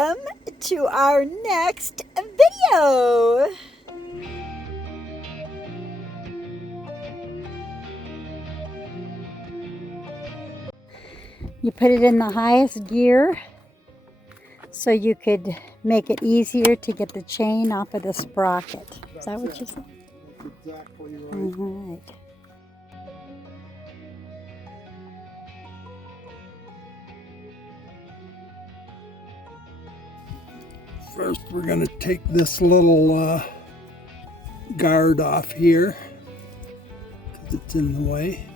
welcome to our next video. You put it in the highest gear so you could make it easier to get the chain off of the sprocket. Is that what you said? That's exactly right. All right. First, we're going to take this little guard off here because it's in the way.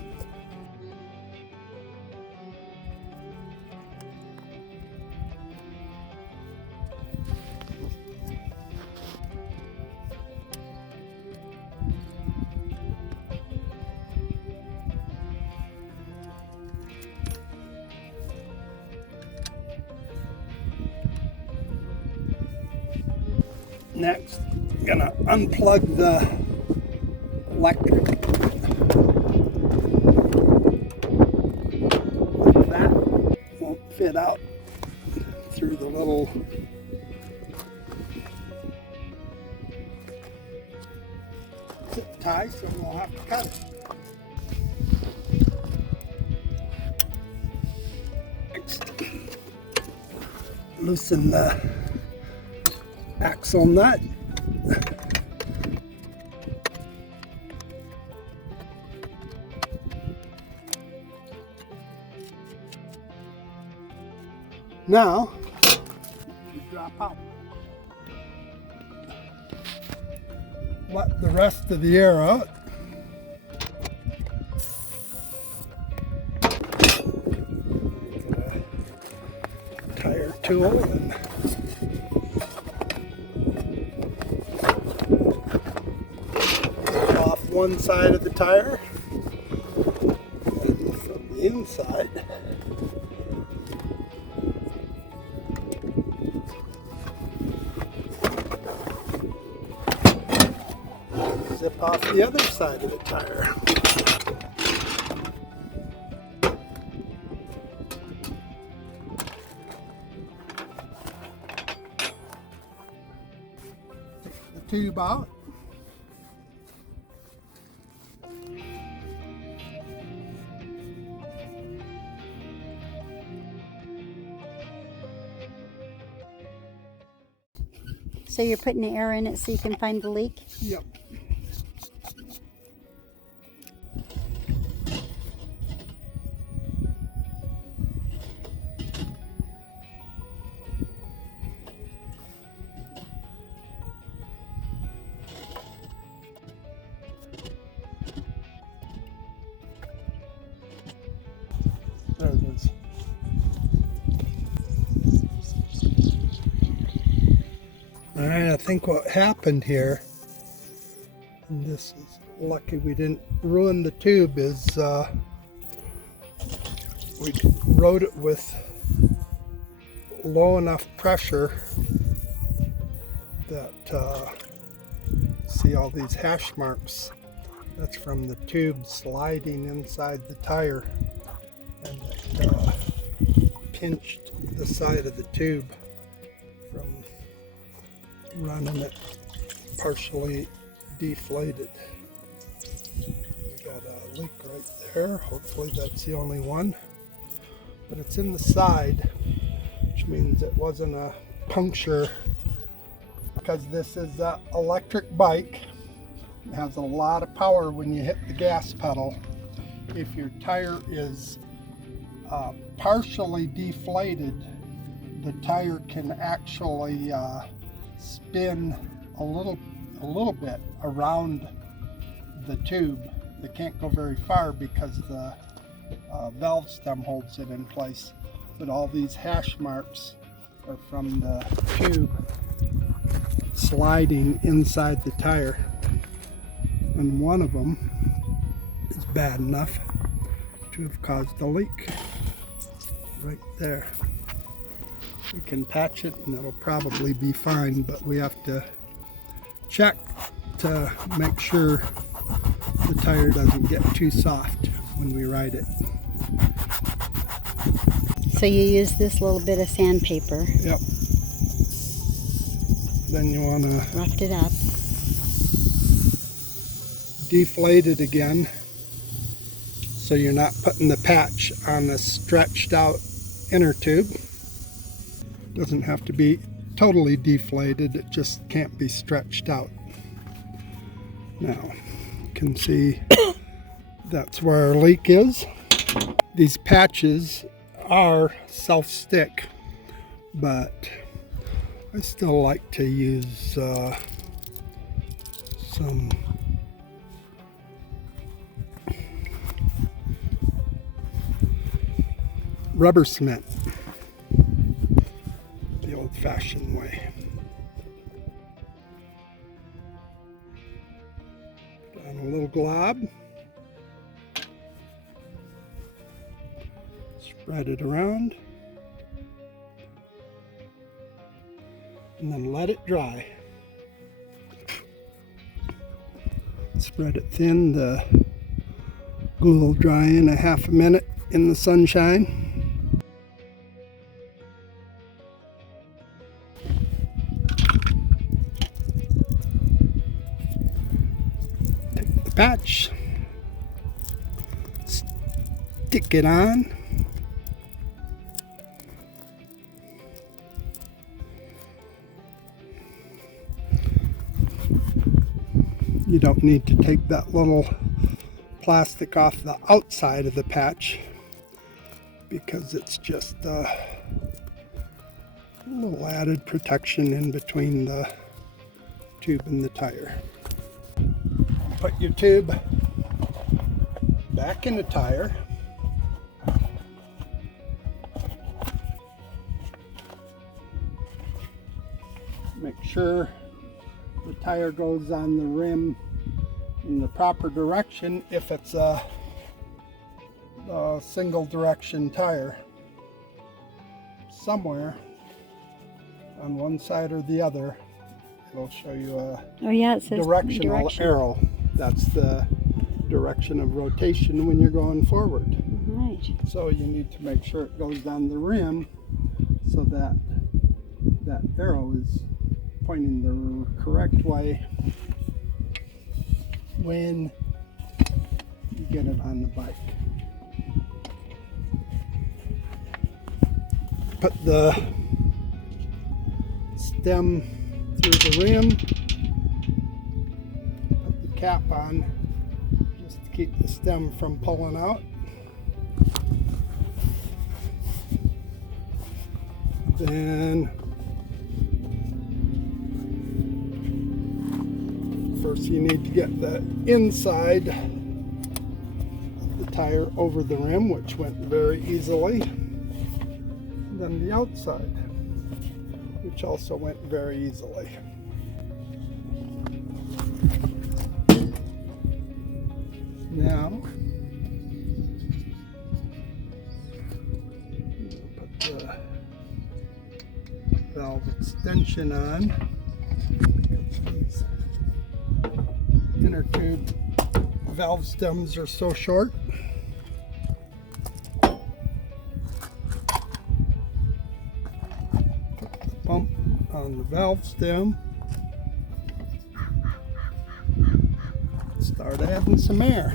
Next, I'm gonna unplug the electric. That won't fit out through the little zip tie, so we'll have to cut it. Next, loosen the axle nut. Now, you drop out. Let the rest of the air out. Get a tire tool and one side of the tire, and from the inside zip off the other side of the tire. Take the tube out. So you're putting the air in it so you can find the leak? Yep. There it is. Alright, I think what happened here, and this is lucky we didn't ruin the tube, is we rode it with low enough pressure that, see all these hash marks? That's from the tube sliding inside the tire, and it pinched the side of the tube from running it partially deflated. We got a leak right there. Hopefully that's the only one, but it's in the side, which means it wasn't a puncture, because this is an electric bike. It has a lot of power when you hit the gas pedal. If your tire is partially deflated, the tire can actually spin a little bit around the tube. It can't go very far because the valve stem holds it in place. But all these hash marks are from the tube sliding inside the tire. And one of them is bad enough to have caused a leak right there. We can patch it and it'll probably be fine, but we have to check to make sure the tire doesn't get too soft when we ride it. So you use this little bit of sandpaper. Yep. then you want to Roughed it up. deflate it again so you're not putting the patch on a stretched out inner tube. Doesn't have to be totally deflated, it just can't be stretched out. Now you can see that's where our leak is. These patches are self-stick, but I still like to use some rubber cement, the old-fashioned way. Put on a little glob, spread it around, and then let it dry. Spread it thin. The glue will dry in a half a minute in the sunshine. Take the patch, stick it on. You don't need to take that little plastic off the outside of the patch because it's just a little added protection in between the tube and the tire. Put your tube back in the tire. Make sure the tire goes on the rim in the proper direction if it's a single direction tire. Somewhere on one side or the other it'll show you a It says directional arrow. That's the direction of rotation when you're going forward. Right. So you need to make sure it goes on the rim so that that arrow is pointing the correct way when you get it on the bike. Put the stem through the rim, put the cap on just to keep the stem from pulling out. Then first you need to get the inside of the tire over the rim, which went very easily. Then the outside, which also went very easily. Now, put the valve extension on. These inner tube valve stems are so short. Put the pump on the valve stem. Start adding some air.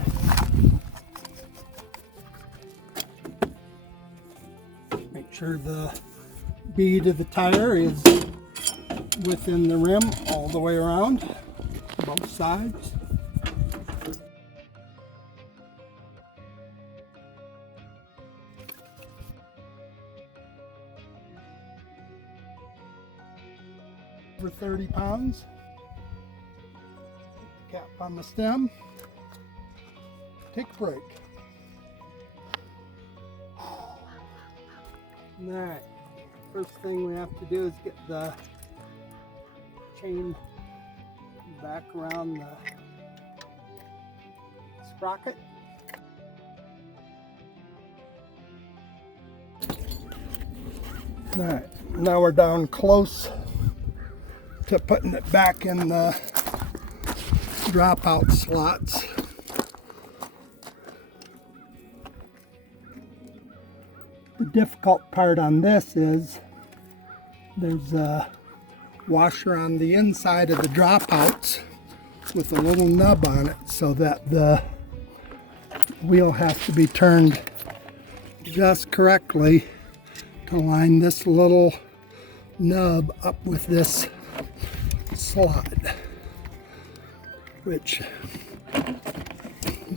Make sure the bead of the tire is within the rim all the way around, both sides. Over 30 pounds. Put the cap on the stem. Take a break. Alright, first thing we have to do is get the chain back around the sprocket. Alright, now we're down close to putting it back in the dropout slots. The difficult part on this is there's washer on the inside of the dropouts with a little nub on it so that the wheel has to be turned just correctly to line this little nub up with this slot, which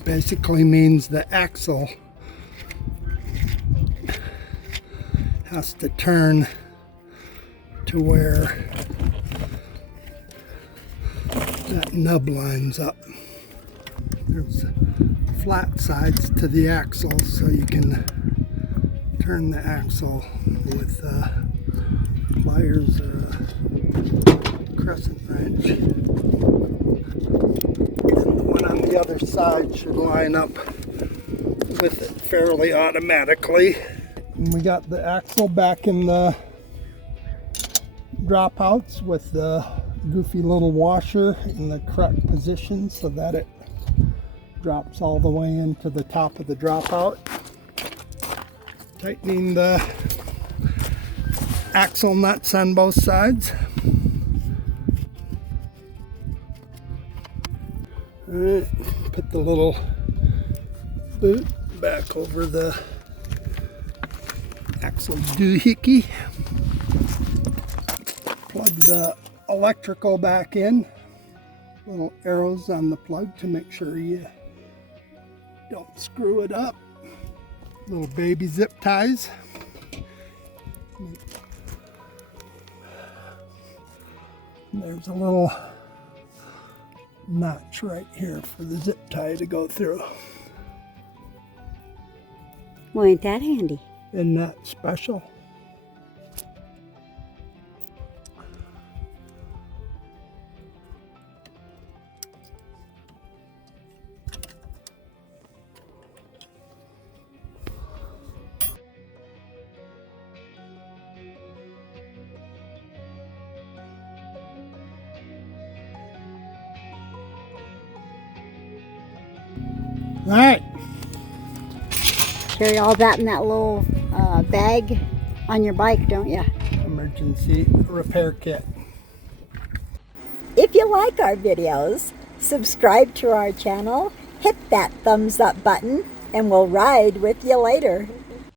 basically means the axle has to turn to where that nub lines up. There's flat sides to the axle, so you can turn the axle with pliers or a crescent wrench. And the one on the other side should line up with it fairly automatically. And we got the axle back in the dropouts with the goofy little washer in the correct position so that it drops all the way into the top of the dropout. Tightening the axle nuts on both sides. Alright, put the little boot back over the axle doohickey. Plug the electrical back in. Little arrows on the plug to make sure you don't screw it up. Little baby zip ties. There's a little notch right here for the zip tie to go through. Well, ain't that handy? Isn't that special? All right. Carry all that in that little bag on your bike, don't you? Emergency repair kit. If you like our videos, subscribe to our channel, hit that thumbs up button, and we'll ride with you later.